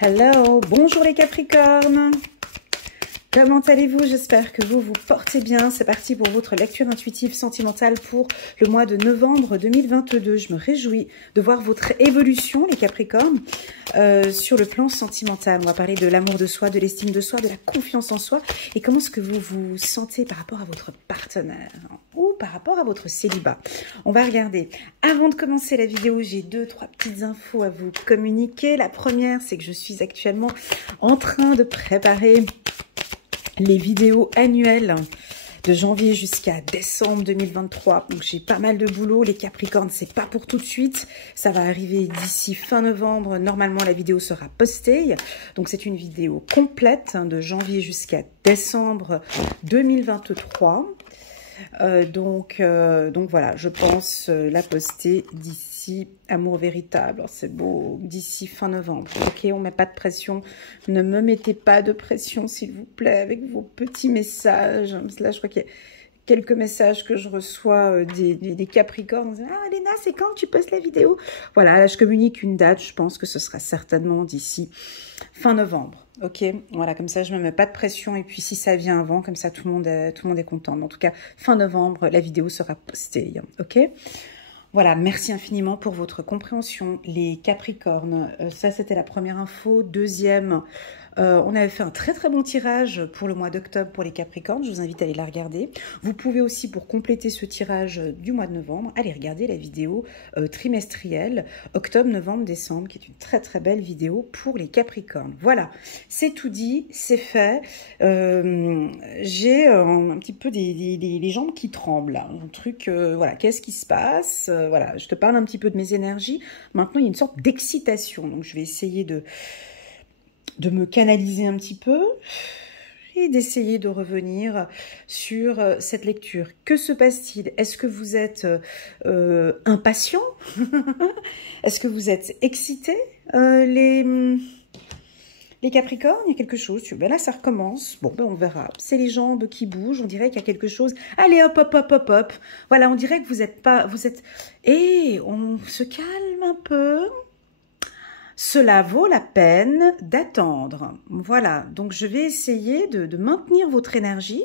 Hello, bonjour les Capricornes. Comment allez-vous? J'espère que vous vous portez bien. C'est parti pour votre lecture intuitive sentimentale pour le mois de novembre 2022. Je me réjouis de voir votre évolution, les Capricornes, sur le plan sentimental. On va parler de l'amour de soi, de l'estime de soi, de la confiance en soi et comment est-ce que vous vous sentez par rapport à votre partenaire ou par rapport à votre célibat. On va regarder. Avant de commencer la vidéo, j'ai trois petites infos à vous communiquer. La première, c'est que je suis actuellement en train de préparer les vidéos annuelles de janvier jusqu'à décembre 2023. Donc j'ai pas mal de boulot. Les Capricornes, c'est pas pour tout de suite. Ça va arriver d'ici fin novembre. Normalement, la vidéo sera postée. Donc c'est une vidéo complète de janvier jusqu'à décembre 2023. Donc voilà, je pense la poster d'ici Amour Véritable. C'est beau, d'ici fin novembre. Ok, on met pas de pression. Ne me mettez pas de pression, s'il vous plaît, avec vos petits messages. Là, je crois qu'il y a quelques messages que je reçois des Capricornes. Ah, Léna, c'est quand tu postes la vidéo? Voilà, là, je communique une date. Je pense que ce sera certainement d'ici fin novembre. Ok, voilà, comme ça je me mets pas de pression et puis si ça vient avant, comme ça tout le monde est content. Mais en tout cas, fin novembre, la vidéo sera postée. Ok, voilà, merci infiniment pour votre compréhension, les Capricornes. Ça, c'était la première info. Deuxième, on avait fait un très très bon tirage pour le mois d'octobre pour les Capricornes. Je vous invite à aller la regarder. Vous pouvez aussi, pour compléter ce tirage du mois de novembre, aller regarder la vidéo trimestrielle octobre, novembre, décembre, qui est une très très belle vidéo pour les Capricornes. Voilà, c'est tout dit, c'est fait. J'ai un petit peu les jambes qui tremblent, là. Un truc, voilà, qu'est-ce qui se passe? Voilà, je te parle un petit peu de mes énergies. Maintenant, il y a une sorte d'excitation. Donc, je vais essayer de me canaliser un petit peu et d'essayer de revenir sur cette lecture. Que se passe-t-il? Est-ce que vous êtes impatient? Est-ce que vous êtes excité? Les Capricornes, il y a quelque chose. Ben là, ça recommence. Bon, ben on verra. C'est les jambes qui bougent. On dirait qu'il y a quelque chose. Allez, hop, hop, hop, hop, hop. Voilà, on dirait que vous êtes pas... Et on se calme un peu. Cela vaut la peine d'attendre. Voilà, donc je vais essayer de maintenir votre énergie,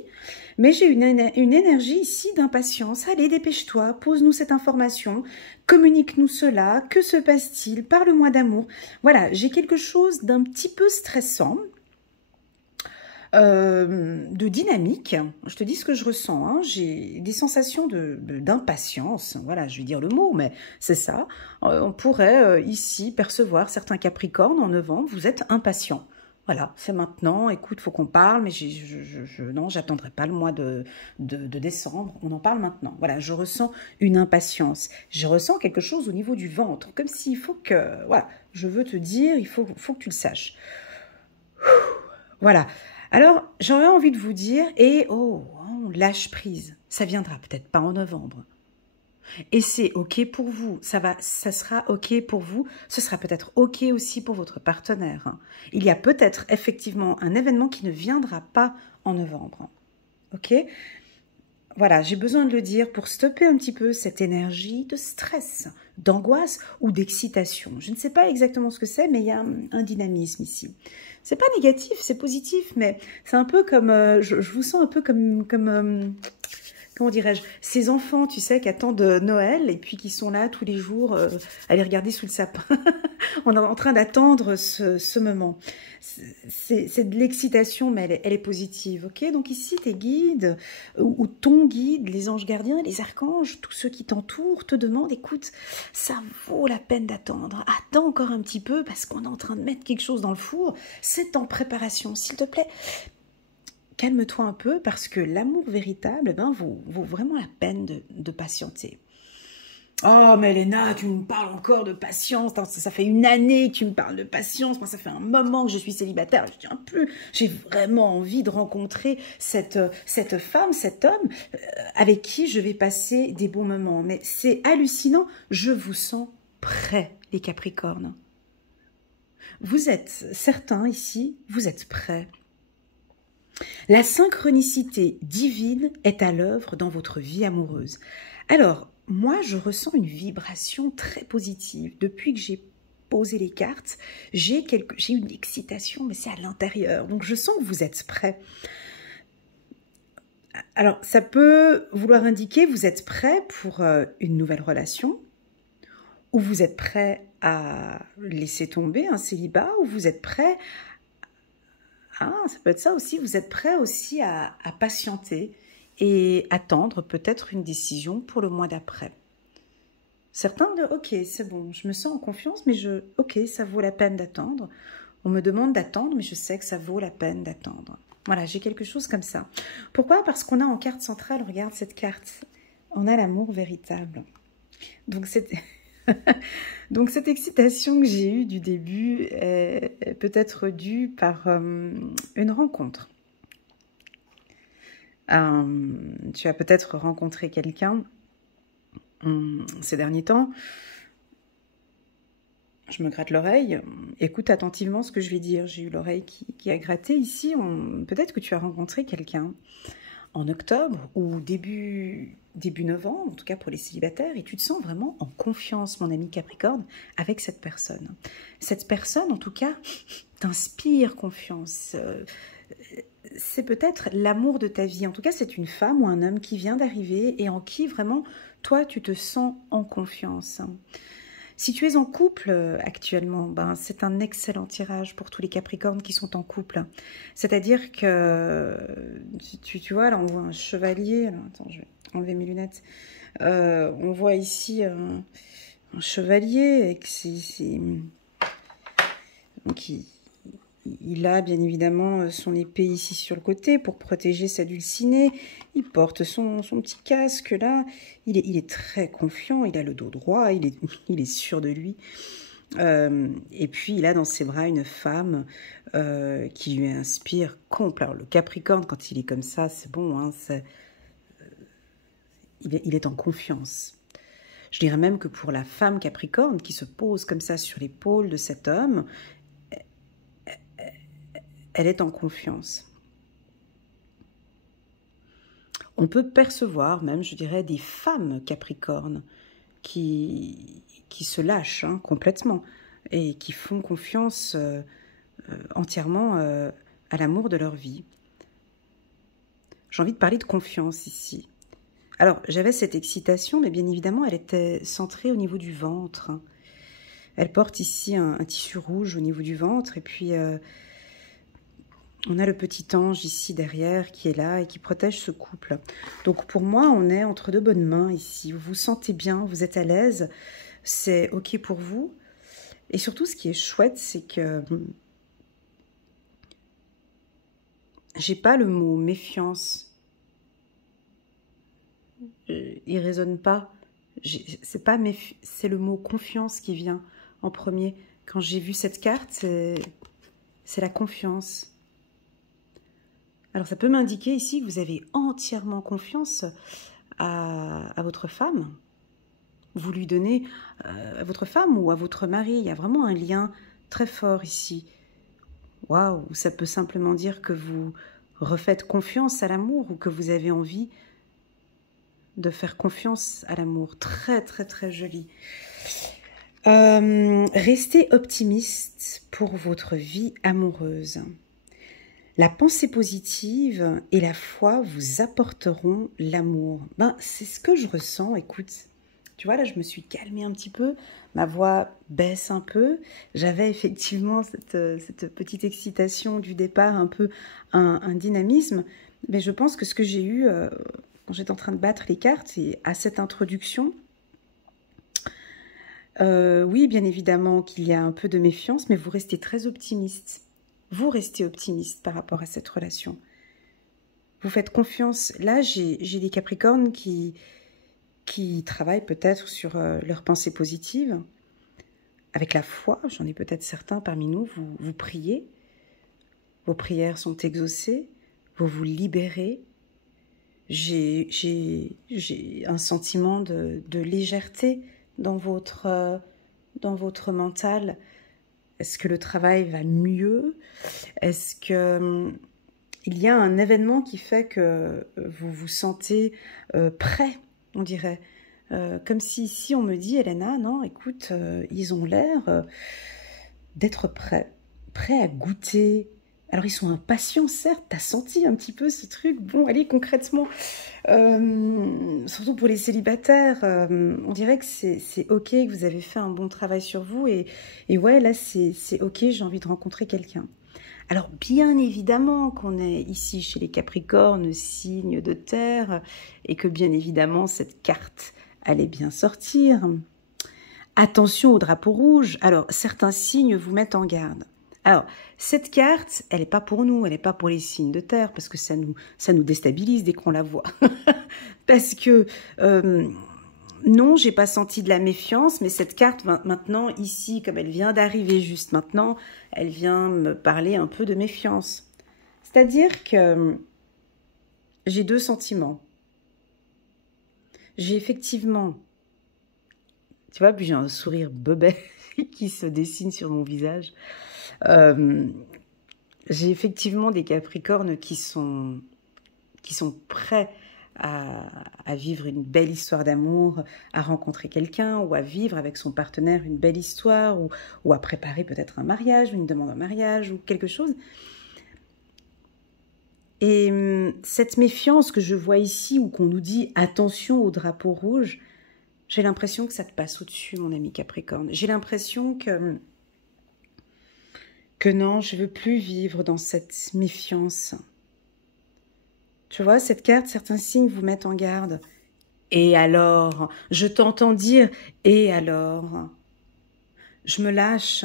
mais j'ai une énergie ici d'impatience. Allez, dépêche-toi, pose-nous cette information, communique-nous cela, que se passe-t-il, parle-moi d'amour. Voilà, j'ai quelque chose d'un petit peu stressant, de dynamique. Je te dis ce que je ressens, hein. J'ai des sensations d'impatience, voilà, je vais dire le mot, mais c'est ça. On pourrait ici percevoir certains Capricornes en novembre, vous êtes impatients. Voilà, c'est maintenant, écoute, faut qu'on parle, mais non, j'attendrai pas le mois de décembre, on en parle maintenant. Voilà, je ressens une impatience, je ressens quelque chose au niveau du ventre, comme s'il faut que, voilà, je veux te dire, il faut que tu le saches. Voilà. Alors, j'aurais envie de vous dire, on lâche prise. Ça viendra peut-être pas en novembre. Et c'est OK pour vous. Ça sera OK pour vous. Ce sera peut-être OK aussi pour votre partenaire. Il y a peut-être effectivement un événement qui ne viendra pas en novembre. OK? Voilà, j'ai besoin de le dire pour stopper un petit peu cette énergie de stress, d'angoisse ou d'excitation. Je ne sais pas exactement ce que c'est, mais il y a un dynamisme ici. C'est pas négatif, c'est positif, mais c'est un peu comme... je vous sens un peu comme comment dirais-je, ces enfants, tu sais, qui attendent Noël et puis qui sont là tous les jours à les regarder sous le sapin. On est en train d'attendre ce moment. C'est de l'excitation, mais elle est positive, ok? Donc ici, tes guides ou ton guide, les anges gardiens, les archanges, tous ceux qui t'entourent te demandent, écoute, ça vaut la peine d'attendre. Attends encore un petit peu parce qu'on est en train de mettre quelque chose dans le four. C'est en préparation, s'il te plaît. Calme-toi un peu parce que l'amour véritable vaut vraiment la peine de patienter. Oh, mais Léna, tu me parles encore de patience. Ça fait une année que tu me parles de patience. Moi, ça fait un moment que je suis célibataire. Je tiens plus. J'ai vraiment envie de rencontrer cette femme, cet homme avec qui je vais passer des bons moments. Mais c'est hallucinant. Je vous sens prêts, les Capricornes. Vous êtes certains ici, vous êtes prêts. La synchronicité divine est à l'œuvre dans votre vie amoureuse. Alors, moi, je ressens une vibration très positive depuis que j'ai poser les cartes, j'ai une excitation, mais c'est à l'intérieur. Donc je sens que vous êtes prêts. Alors, ça peut vouloir indiquer que vous êtes prêt pour une nouvelle relation, ou vous êtes prêt à laisser tomber un célibat, ou vous êtes prêt... Ah, ça peut être ça aussi, vous êtes prêt aussi à patienter et attendre peut-être une décision pour le mois d'après. Certains disent, ok, c'est bon, je me sens en confiance, mais ok, ça vaut la peine d'attendre. On me demande d'attendre, mais je sais que ça vaut la peine d'attendre. Voilà, j'ai quelque chose comme ça. Pourquoi? Parce qu'on a en carte centrale, regarde cette carte, on a l'amour véritable. Donc donc cette excitation que j'ai eue du début est peut-être due par une rencontre. Tu as peut-être rencontré quelqu'un ces derniers temps. Je me gratte l'oreille. Écoute attentivement ce que je vais dire. J'ai eu l'oreille qui a gratté ici. Peut-être que tu as rencontré quelqu'un en octobre ou début novembre, en tout cas pour les célibataires, et tu te sens vraiment en confiance, mon ami Capricorne, avec cette personne. Cette personne, en tout cas, t'inspire confiance. C'est peut-être l'amour de ta vie. En tout cas, c'est une femme ou un homme qui vient d'arriver et en qui vraiment, toi, tu te sens en confiance. Si tu es en couple actuellement, ben, c'est un excellent tirage pour tous les Capricornes qui sont en couple. C'est-à-dire que, tu vois, là, on voit un chevalier. Là, attends, je vais enlever mes lunettes. On voit ici un chevalier et que donc, il a bien évidemment son épée ici sur le côté pour protéger sa dulcinée. Il porte son petit casque là. Il est très confiant, il a le dos droit, il est sûr de lui. Et puis il a dans ses bras une femme qui lui inspire complètement. Alors le Capricorne, quand il est comme ça, c'est bon, hein, il est en confiance. Je dirais même que pour la femme Capricorne qui se pose comme ça sur l'épaule de cet homme, elle est en confiance. On peut percevoir même, je dirais, des femmes Capricornes qui se lâchent complètement et qui font confiance entièrement à l'amour de leur vie. J'ai envie de parler de confiance ici. Alors, j'avais cette excitation, mais bien évidemment, elle était centrée au niveau du ventre. Elle porte ici un tissu rouge au niveau du ventre et puis... on a le petit ange ici derrière qui est là et qui protège ce couple. Donc pour moi, on est entre de bonnes mains ici. Vous vous sentez bien, vous êtes à l'aise, c'est ok pour vous. Et surtout, ce qui est chouette, c'est que j'ai pas le mot méfiance. Il résonne pas. C'est le mot confiance qui vient en premier. Quand j'ai vu cette carte, c'est la confiance. Alors, ça peut m'indiquer ici que vous avez entièrement confiance à votre femme. Vous lui donnez à votre femme ou à votre mari. Il y a vraiment un lien très fort ici. Waouh, ça peut simplement dire que vous refaites confiance à l'amour ou que vous avez envie de faire confiance à l'amour. Très, très, très joli. Restez optimiste pour votre vie amoureuse. La pensée positive et la foi vous apporteront l'amour. Ben, c'est ce que je ressens, écoute. Tu vois, là, je me suis calmée un petit peu. Ma voix baisse un peu. J'avais effectivement cette petite excitation du départ, un peu un dynamisme. Mais je pense que ce que j'ai eu quand j'étais en train de battre les cartes et à cette introduction, oui, bien évidemment qu'il y a un peu de méfiance, mais vous restez très optimiste. Vous restez optimiste par rapport à cette relation. Vous faites confiance. Là, j'ai des Capricornes qui travaillent peut-être sur leur pensée positive. Avec la foi, j'en ai peut-être certains parmi nous, vous priez. Vos prières sont exaucées. Vous vous libérez. J'ai un sentiment de légèreté dans votre mental. Est-ce que le travail va mieux? Est-ce que il y a un événement qui fait que vous vous sentez prêt, on dirait, Comme si ici on me dit, Elena, non, écoute, ils ont l'air d'être prêts à goûter. Alors ils sont impatients, certes, t'as senti un petit peu ce truc. Bon, allez, concrètement, surtout pour les célibataires, on dirait que c'est ok, que vous avez fait un bon travail sur vous. Et ouais, là, c'est ok, j'ai envie de rencontrer quelqu'un. Alors, bien évidemment qu'on est ici chez les Capricornes, signe de terre, et que bien évidemment, cette carte allait bien sortir. Attention au drapeau rouge. Alors, certains signes vous mettent en garde. Alors, cette carte, elle n'est pas pour nous, elle n'est pas pour les signes de terre, parce que ça nous déstabilise dès qu'on la voit. Parce que, non, j'ai pas senti de la méfiance, mais cette carte, maintenant, ici, comme elle vient d'arriver juste maintenant, elle vient me parler un peu de méfiance. C'est-à-dire que j'ai deux sentiments. J'ai effectivement, tu vois, puis j'ai un sourire bebet qui se dessine sur mon visage. J'ai effectivement des Capricornes qui sont prêts à vivre une belle histoire d'amour, à rencontrer quelqu'un ou à vivre avec son partenaire une belle histoire ou à préparer peut-être un mariage ou une demande en mariage ou quelque chose. Et cette méfiance que je vois ici où qu'on nous dit attention au drapeau rouge, j'ai l'impression que ça te passe au-dessus, mon ami Capricorne. J'ai l'impression que non, je veux plus vivre dans cette méfiance. Tu vois, cette carte, certains signes vous mettent en garde. Et alors, je t'entends dire, et alors, je me lâche,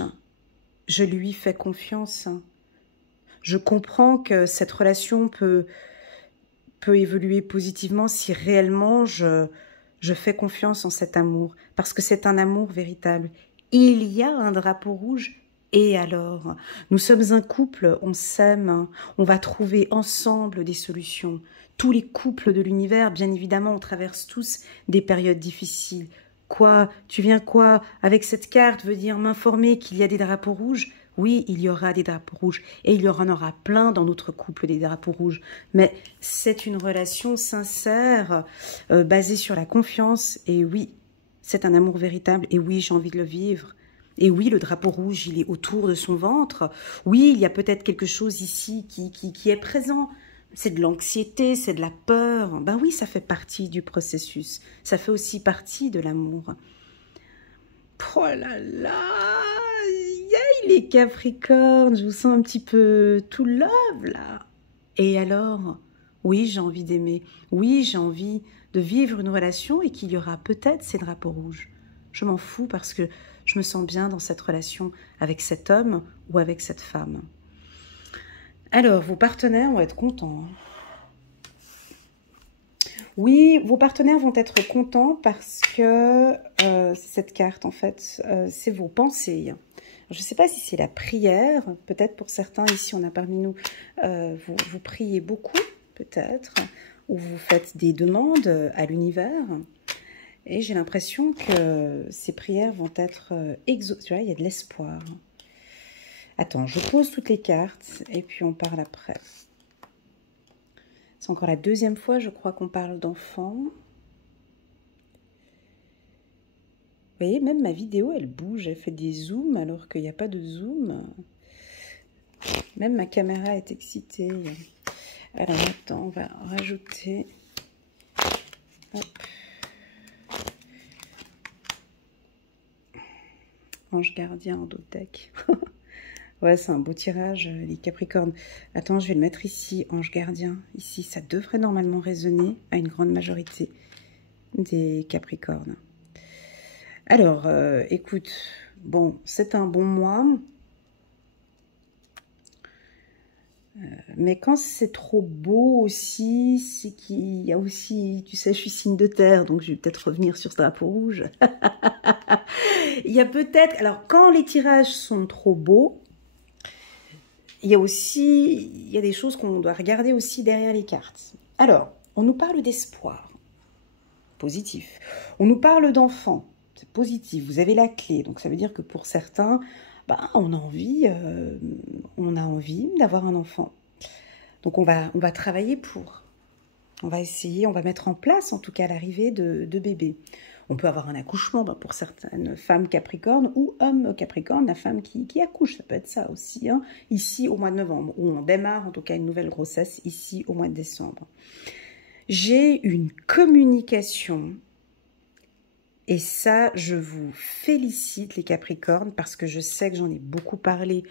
je lui fais confiance. Je comprends que cette relation peut évoluer positivement si réellement je fais confiance en cet amour, parce que c'est un amour véritable. Il y a un drapeau rouge. Et alors, nous sommes un couple, on s'aime, on va trouver ensemble des solutions. Tous les couples de l'univers, bien évidemment, on traverse tous des périodes difficiles. Quoi? Tu viens quoi? Avec cette carte, veut dire m'informer qu'il y a des drapeaux rouges? Oui, il y aura des drapeaux rouges. Et il y en aura plein dans notre couple, des drapeaux rouges. Mais c'est une relation sincère, basée sur la confiance. Et oui, c'est un amour véritable. Et oui, j'ai envie de le vivre. Et oui, le drapeau rouge, il est autour de son ventre. Oui, il y a peut-être quelque chose ici qui est présent. C'est de l'anxiété, c'est de la peur. Ben oui, ça fait partie du processus. Ça fait aussi partie de l'amour. Oh là là, yay, les Capricornes, je vous sens un petit peu tout love là. Et alors, oui, j'ai envie d'aimer. Oui, j'ai envie de vivre une relation et qu'il y aura peut-être ces drapeaux rouges. Je m'en fous parce que je me sens bien dans cette relation avec cet homme ou avec cette femme. Alors, vos partenaires vont être contents. Oui, vos partenaires vont être contents parce que cette carte, en fait, c'est vos pensées. Je ne sais pas si c'est la prière. Peut-être pour certains, ici, on a parmi nous, vous priez beaucoup, peut-être, ou vous faites des demandes à l'univers. Et j'ai l'impression que ces prières vont être exaucées. Tu vois, il y a de l'espoir. Attends, je pose toutes les cartes et puis on parle après. C'est encore la deuxième fois, je crois, qu'on parle d'enfants. Vous voyez, même ma vidéo, elle bouge. Elle fait des zooms alors qu'il n'y a pas de zoom. Même ma caméra est excitée. Alors, attends, on va rajouter... Hop. Ange gardien en dos de deck. Ouais, c'est un beau tirage, les Capricornes. Attends, je vais le mettre ici, ange gardien. Ici, ça devrait normalement résonner à une grande majorité des Capricornes. Alors, écoute, bon, c'est un bon mois. Mais quand c'est trop beau aussi, c'est qu'il y a aussi, tu sais, je suis signe de terre, donc je vais peut-être revenir sur ce drapeau rouge. Il y a peut-être, alors quand les tirages sont trop beaux, il y a des choses qu'on doit regarder aussi derrière les cartes. Alors, on nous parle d'espoir, positif. On nous parle d'enfant, c'est positif. Vous avez la clé, donc ça veut dire que pour certains, bah, on a envie d'avoir un enfant. Donc on va travailler pour. On va essayer, on va mettre en place en tout cas l'arrivée de bébés. On peut avoir un accouchement pour certaines femmes Capricorne ou hommes Capricorne, la femme qui accouche, ça peut être ça aussi, hein, ici au mois de novembre, où on démarre en tout cas une nouvelle grossesse ici au mois de décembre. J'ai une communication. Et ça, je vous félicite les Capricornes parce que je sais que j'en ai beaucoup parlé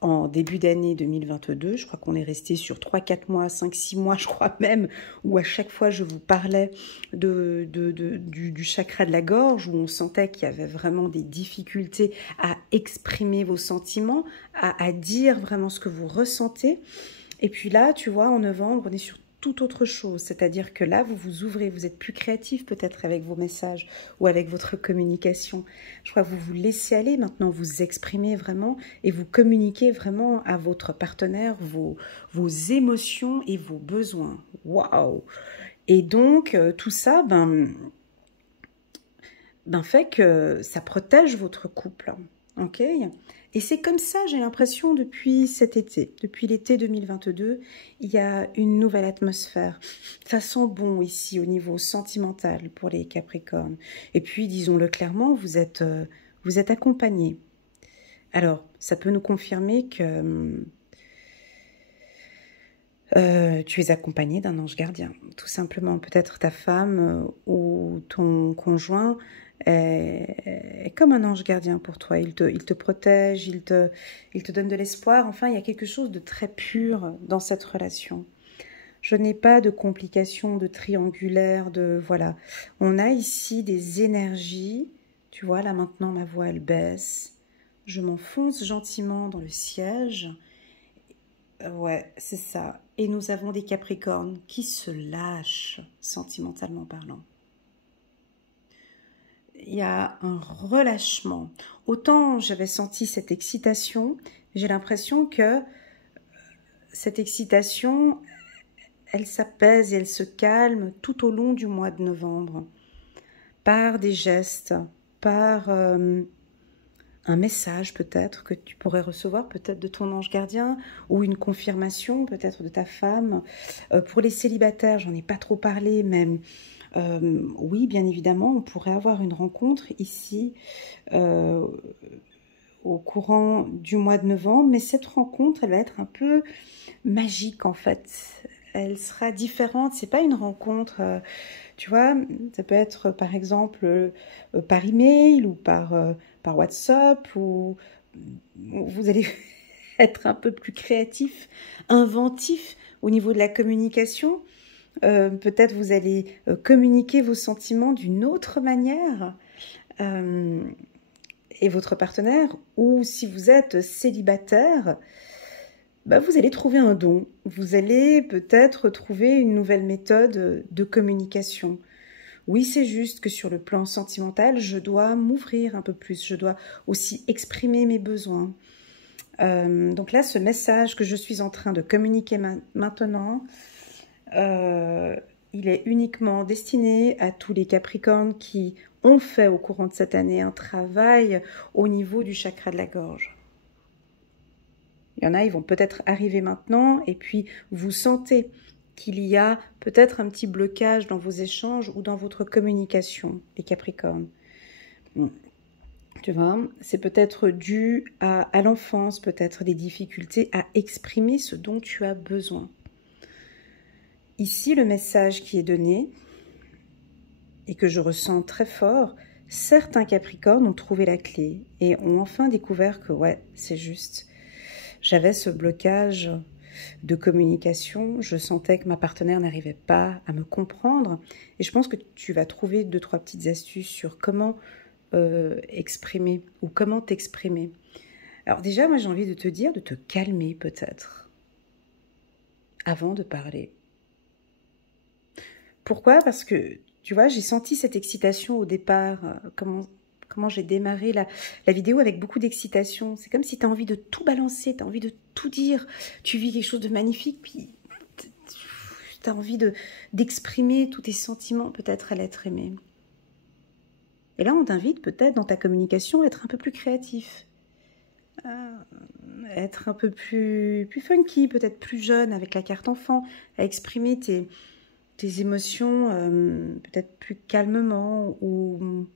en début d'année 2022. Je crois qu'on est resté sur 3-4 mois, 5-6 mois, je crois même, où à chaque fois je vous parlais du chakra de la gorge, où on sentait qu'il y avait vraiment des difficultés à exprimer vos sentiments, à dire vraiment ce que vous ressentez. Et puis là, tu vois, en novembre, on est sur tout autre chose, c'est-à-dire que là, vous vous ouvrez, vous êtes plus créatif peut-être avec vos messages ou avec votre communication. Je crois que vous vous laissez aller maintenant, vous exprimez vraiment et vous communiquez vraiment à votre partenaire vos émotions et vos besoins. Waouh! Et donc, tout ça, fait que ça protège votre couple, ok? Et c'est comme ça, j'ai l'impression, depuis cet été, depuis l'été 2022, il y a une nouvelle atmosphère. Ça sent bon ici au niveau sentimental pour les Capricornes. Et puis, disons-le clairement, vous êtes accompagnés. Alors, ça peut nous confirmer que tu es accompagné d'un ange gardien, tout simplement. Peut-être ta femme ou ton conjoint est comme un ange gardien pour toi. Il te protège, il te donne de l'espoir. Enfin, il y a quelque chose de très pur dans cette relation. Je n'ai pas de complications, de triangulaire, voilà. On a ici des énergies. Tu vois, là maintenant, ma voix, elle baisse. Je m'enfonce gentiment dans le siège. Ouais, c'est ça. Et nous avons des Capricornes qui se lâchent, sentimentalement parlant. Il y a un relâchement. Autant j'avais senti cette excitation, j'ai l'impression que cette excitation, elle s'apaise et elle se calme tout au long du mois de novembre. Par des gestes, par un message peut-être que tu pourrais recevoir peut-être de ton ange gardien ou une confirmation peut-être de ta femme. Pour les célibataires, j'en ai pas trop parlé, mais oui, bien évidemment, on pourrait avoir une rencontre ici au courant du mois de novembre, mais cette rencontre, elle va être un peu magique en fait. Elle sera différente, c'est pas une rencontre, tu vois, ça peut être par exemple par email ou par WhatsApp, ou vous allez être un peu plus créatif, inventif au niveau de la communication. Peut-être vous allez communiquer vos sentiments d'une autre manière. Et votre partenaire, ou si vous êtes célibataire, vous allez trouver un don. Vous allez peut-être trouver une nouvelle méthode de communication. Oui, c'est juste que sur le plan sentimental, je dois m'ouvrir un peu plus. Je dois aussi exprimer mes besoins. Donc là, ce message que je suis en train de communiquer maintenant, il est uniquement destiné à tous les Capricornes qui ont fait au courant de cette année un travail au niveau du chakra de la gorge. Il y en a, ils vont peut-être arriver maintenant et puis vous sentez qu'il y a peut-être un petit blocage dans vos échanges ou dans votre communication, les Capricornes. Tu vois, c'est peut-être dû à l'enfance, peut-être des difficultés à exprimer ce dont tu as besoin. Ici, le message qui est donné et que je ressens très fort, certains Capricornes ont trouvé la clé et ont enfin découvert que ouais, c'est juste. J'avais ce blocage de communication, je sentais que ma partenaire n'arrivait pas à me comprendre et je pense que tu vas trouver 2-3 petites astuces sur comment exprimer ou comment t'exprimer. Alors déjà, moi j'ai envie de te dire de te calmer peut-être avant de parler. Pourquoi? Parce que, tu vois, j'ai senti cette excitation au départ, comment j'ai démarré la vidéo avec beaucoup d'excitation. C'est comme si tu as envie de tout balancer, tu as envie de tout dire. Tu vis quelque chose de magnifique, puis tu as envie d'exprimer tous tes sentiments peut-être à l'être aimé. Et là, on t'invite peut-être dans ta communication à être un peu plus créatif, être un peu plus funky, peut-être plus jeune avec la carte enfant, à exprimer tes tes émotions peut-être plus calmement ou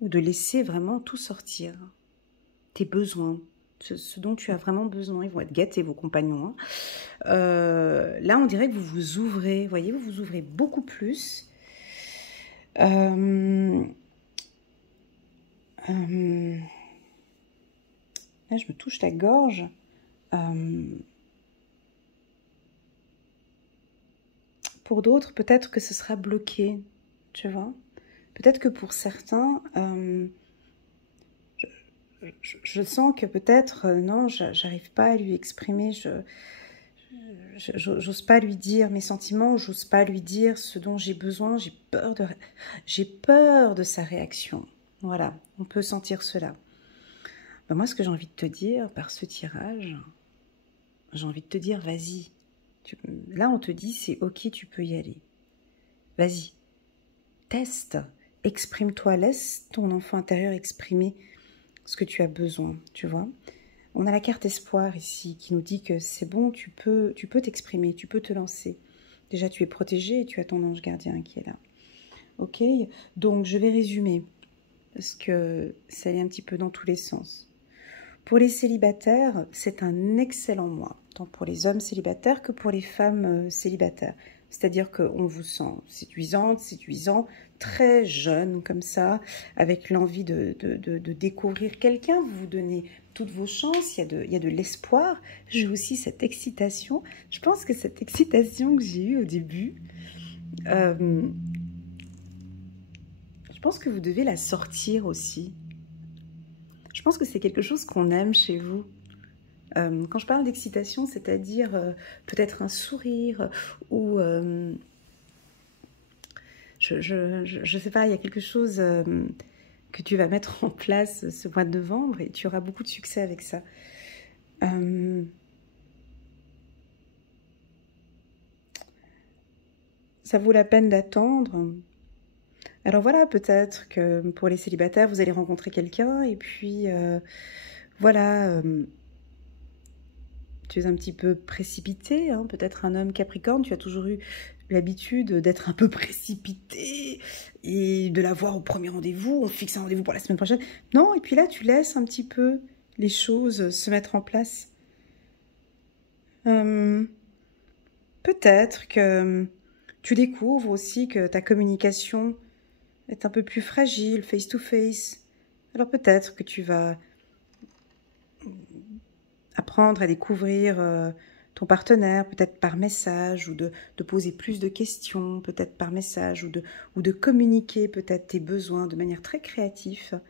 de laisser vraiment tout sortir. Tes besoins, ce dont tu as vraiment besoin. Ils vont être gâtés, vos compagnons. Hein. Là, on dirait que vous vous ouvrez. Vous voyez, vous vous ouvrez beaucoup plus. Là, je me touche la gorge. Pour d'autres, peut-être que ce sera bloqué, tu vois. Peut-être que pour certains, je sens que peut-être, non, j'arrive pas à lui exprimer, j'ose pas lui dire mes sentiments, j'ose pas lui dire ce dont j'ai besoin, j'ai peur de sa réaction. Voilà, on peut sentir cela. Ben moi, ce que j'ai envie de te dire par ce tirage, j'ai envie de te dire, vas-y. Là, on te dit, c'est ok, tu peux y aller. Vas-y, teste, exprime-toi, laisse ton enfant intérieur exprimer ce que tu as besoin, tu vois. On a la carte espoir ici qui nous dit que c'est bon, tu peux t'exprimer, tu peux te lancer. Déjà, tu es protégé et tu as ton ange gardien qui est là. Ok, donc je vais résumer parce que ça allait un petit peu dans tous les sens. Pour les célibataires, c'est un excellent mois, tant pour les hommes célibataires que pour les femmes célibataires. C'est-à-dire qu'on vous sent séduisante, séduisant, très jeune comme ça, avec l'envie de découvrir quelqu'un. Vous vous donnez toutes vos chances, il y a de l'espoir. J'ai aussi cette excitation. Je pense que cette excitation que j'ai eue au début, je pense que vous devez la sortir aussi. Je pense que c'est quelque chose qu'on aime chez vous. Quand je parle d'excitation, c'est-à-dire peut-être un sourire ou je sais pas, il y a quelque chose que tu vas mettre en place ce mois de novembre et tu auras beaucoup de succès avec ça. Ça vaut la peine d'attendre. Alors voilà, peut-être que pour les célibataires, vous allez rencontrer quelqu'un et puis voilà, tu es un petit peu précipité, hein, peut-être un homme Capricorne, tu as toujours eu l'habitude d'être un peu précipité et de l'avoir au premier rendez-vous, on fixe un rendez-vous pour la semaine prochaine. Non, et puis là, tu laisses un petit peu les choses se mettre en place. Peut-être que tu découvres aussi que ta communication est un peu plus fragile, face-to-face. Alors peut-être que tu vas apprendre à découvrir ton partenaire, peut-être par message, ou de poser plus de questions, peut-être par message, ou de communiquer peut-être tes besoins de manière très créative.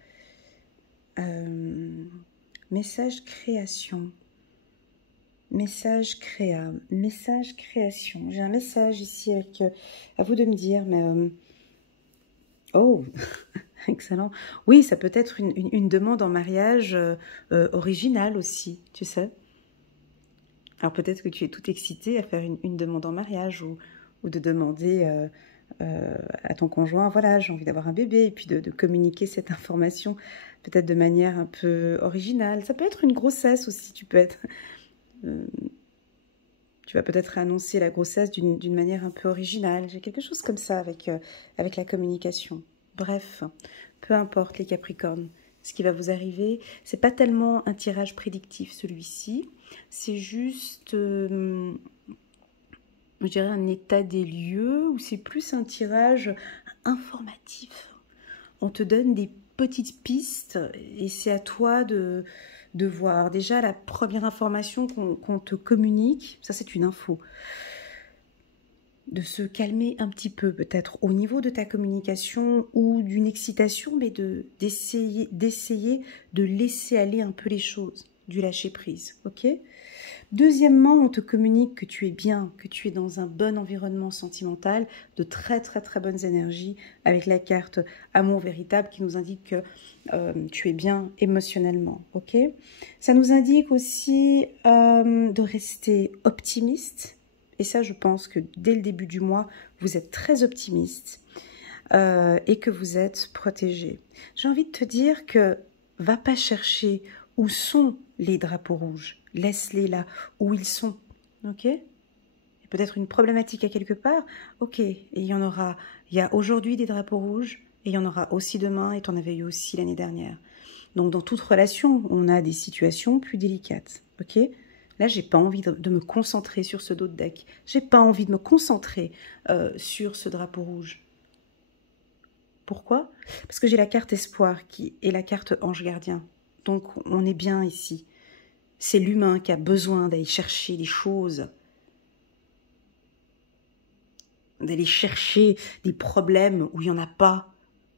Message création. Message créa. Message création. J'ai un message ici avec, à vous de me dire, mais... oh excellent. Oui, ça peut être une demande en mariage originale aussi, tu sais. Alors peut-être que tu es tout excité à faire une demande en mariage ou de demander à ton conjoint, voilà, j'ai envie d'avoir un bébé, et puis de communiquer cette information peut-être de manière un peu originale. Ça peut être une grossesse aussi, tu peux être... tu vas peut-être annoncer la grossesse d'une manière un peu originale. J'ai quelque chose comme ça avec la communication. Bref, peu importe les Capricornes, ce qui va vous arriver, c'est pas tellement un tirage prédictif celui-ci, c'est juste, je dirais un état des lieux, ou c'est plus un tirage informatif. On te donne des petites pistes et c'est à toi de voir. Déjà, la première information qu'on te communique, ça c'est une info, de se calmer un petit peu, peut-être au niveau de ta communication ou d'une excitation, mais d'essayer de laisser aller un peu les choses, du lâcher prise, ok? Deuxièmement, on te communique que tu es bien, que tu es dans un bon environnement sentimental, de très très très bonnes énergies, avec la carte amour véritable qui nous indique que tu es bien émotionnellement, ok? Ça nous indique aussi de rester optimiste. Et ça, je pense que dès le début du mois, vous êtes très optimiste et que vous êtes protégé. J'ai envie de te dire que va pas chercher où sont les drapeaux rouges. Laisse-les là où ils sont, ok? Et peut-être une problématique à quelque part. Ok, et il y a aujourd'hui des drapeaux rouges, et il y en aura aussi demain, et tu en avais eu aussi l'année dernière. Donc dans toute relation, on a des situations plus délicates, ok? Là, j'ai pas envie de me concentrer sur ce dos de deck. J'ai pas envie de me concentrer sur ce drapeau rouge. Pourquoi? Parce que j'ai la carte espoir qui est la carte ange gardien. Donc on est bien ici. C'est l'humain qui a besoin d'aller chercher des choses, d'aller chercher des problèmes où il n'y en a pas.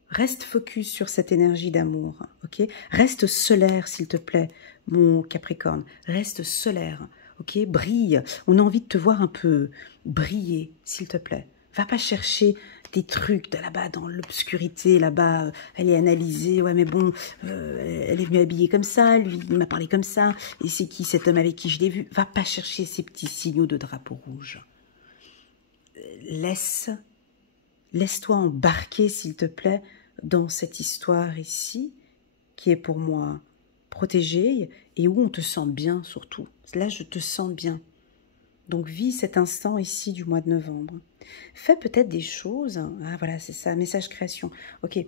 Reste focus sur cette énergie d'amour, ok? Reste solaire, s'il te plaît, mon Capricorne. Reste solaire, ok? Brille. On a envie de te voir un peu briller, s'il te plaît. Va pas chercher des trucs de là-bas, dans l'obscurité, là-bas, elle est analysée, ouais mais bon, elle est venue habillée comme ça, lui, il m'a parlé comme ça, et c'est qui cet homme avec qui je l'ai vu? Va pas chercher ces petits signaux de drapeau rouge. Laisse-toi embarquer, s'il te plaît, dans cette histoire ici, qui est pour moi protégée, et où on te sent bien surtout. Là, je te sens bien. Donc, vis cet instant ici du mois de novembre. Fais peut-être des choses. Ah, voilà, c'est ça, message création. Ok,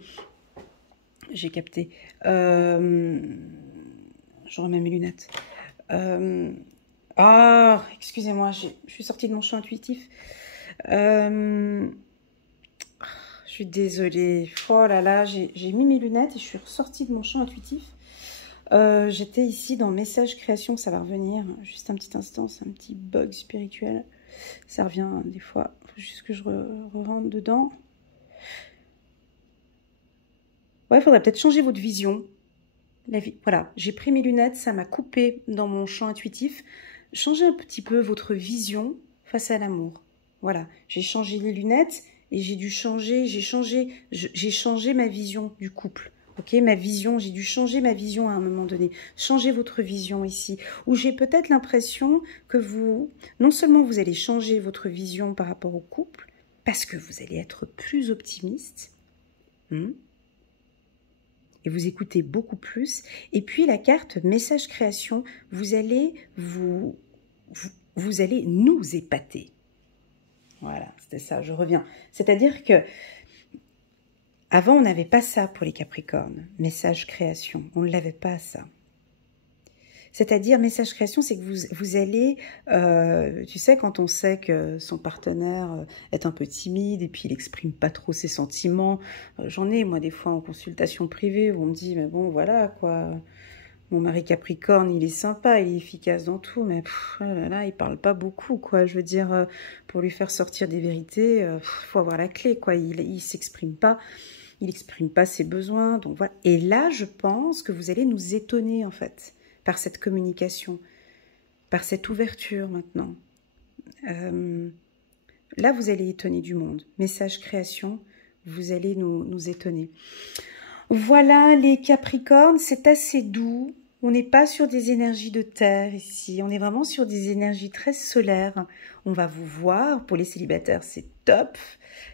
j'ai capté. Je remets mes lunettes. Ah, excusez-moi, je suis sortie de mon champ intuitif. Je suis désolée. Oh là là, j'ai mis mes lunettes et je suis ressortie de mon champ intuitif. J'étais ici dans message création, ça va revenir. Juste un petit instant, c'est un petit bug spirituel. Ça revient des fois. Il faut juste que je rentre dedans. Ouais, il faudrait peut-être changer votre vision. Voilà, j'ai pris mes lunettes, ça m'a coupé dans mon champ intuitif. Changez un petit peu votre vision face à l'amour. Voilà, j'ai changé les lunettes et j'ai changé ma vision du couple. Ok, ma vision, j'ai dû changer ma vision à un moment donné. Changez votre vision ici, où j'ai peut-être l'impression que non seulement vous allez changer votre vision par rapport au couple, parce que vous allez être plus optimiste, et vous écoutez beaucoup plus. Et puis la carte message création, vous allez nous épater. Voilà, c'était ça, je reviens. C'est-à-dire que avant, on n'avait pas ça pour les Capricornes, message création. On ne l'avait pas, ça. C'est-à-dire, message création, c'est que vous allez... tu sais, quand on sait que son partenaire est un peu timide et puis il n'exprime pas trop ses sentiments, j'en ai, moi, des fois, en consultation privée, où on me dit, mais bon, voilà, quoi... Mon mari Capricorne, il est sympa, il est efficace dans tout, mais oh là là, il parle pas beaucoup, quoi. Je veux dire, pour lui faire sortir des vérités, faut avoir la clé, quoi. Il s'exprime pas. Il n'exprime pas ses besoins, donc voilà. Et là, je pense que vous allez nous étonner, en fait, par cette communication, par cette ouverture, maintenant. Là, vous allez étonner du monde. Message création, vous allez nous étonner. Voilà, les Capricornes, c'est assez doux. On n'est pas sur des énergies de terre ici. On est vraiment sur des énergies très solaires. On va vous voir. Pour les célibataires, c'est top.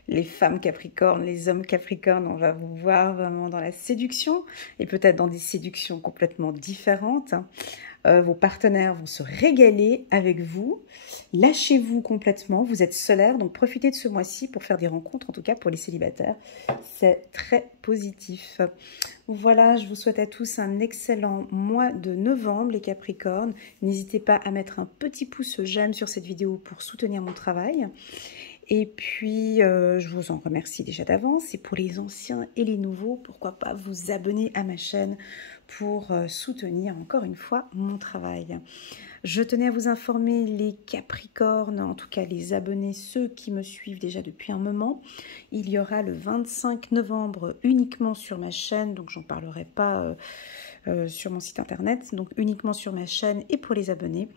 Les femmes Capricornes, les hommes Capricornes, on va vous voir vraiment dans la séduction et peut-être dans des séductions complètement différentes. Vos partenaires vont se régaler avec vous. Lâchez-vous complètement. Vous êtes solaire, donc profitez de ce mois-ci pour faire des rencontres, en tout cas pour les célibataires. C'est très positif. Voilà, je vous souhaite à tous un excellent mois de novembre, les Capricornes. N'hésitez pas à mettre un petit pouce j'aime sur cette vidéo pour soutenir mon travail. Et puis, je vous en remercie déjà d'avance. Et pour les anciens et les nouveaux, pourquoi pas vous abonner à ma chaîne pour soutenir encore une fois mon travail. Je tenais à vous informer, les Capricornes, en tout cas les abonnés, ceux qui me suivent déjà depuis un moment. Il y aura le 25 novembre uniquement sur ma chaîne, donc j'en parlerai pas sur mon site internet, donc uniquement sur ma chaîne et pour les abonnés.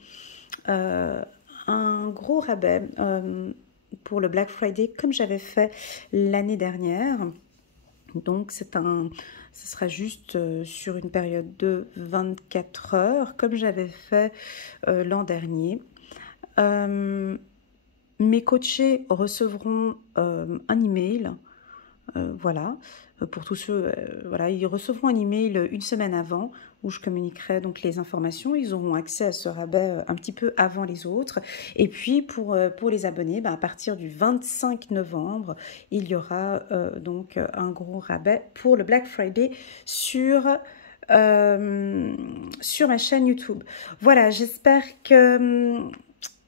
Un gros rabais pour le Black Friday, comme j'avais fait l'année dernière. Donc, ce sera juste sur une période de 24 heures, comme j'avais fait l'an dernier. Mes coachés recevront un email Voilà, pour tous ceux, voilà, ils recevront un email une semaine avant où je communiquerai donc les informations. Ils auront accès à ce rabais un petit peu avant les autres. Et puis pour les abonnés, à partir du 25 novembre, il y aura donc un gros rabais pour le Black Friday sur ma chaîne YouTube. Voilà, j'espère que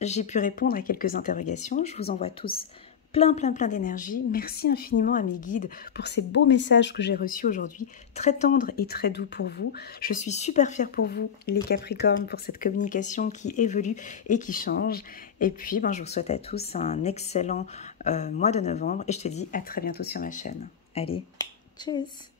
j'ai pu répondre à quelques interrogations. Je vous envoie tous plein d'énergie. Merci infiniment à mes guides pour ces beaux messages que j'ai reçus aujourd'hui, très tendres et très doux pour vous. Je suis super fière pour vous, les Capricornes, pour cette communication qui évolue et qui change. Et puis, je vous souhaite à tous un excellent mois de novembre et je te dis à très bientôt sur ma chaîne. Allez, tchuss!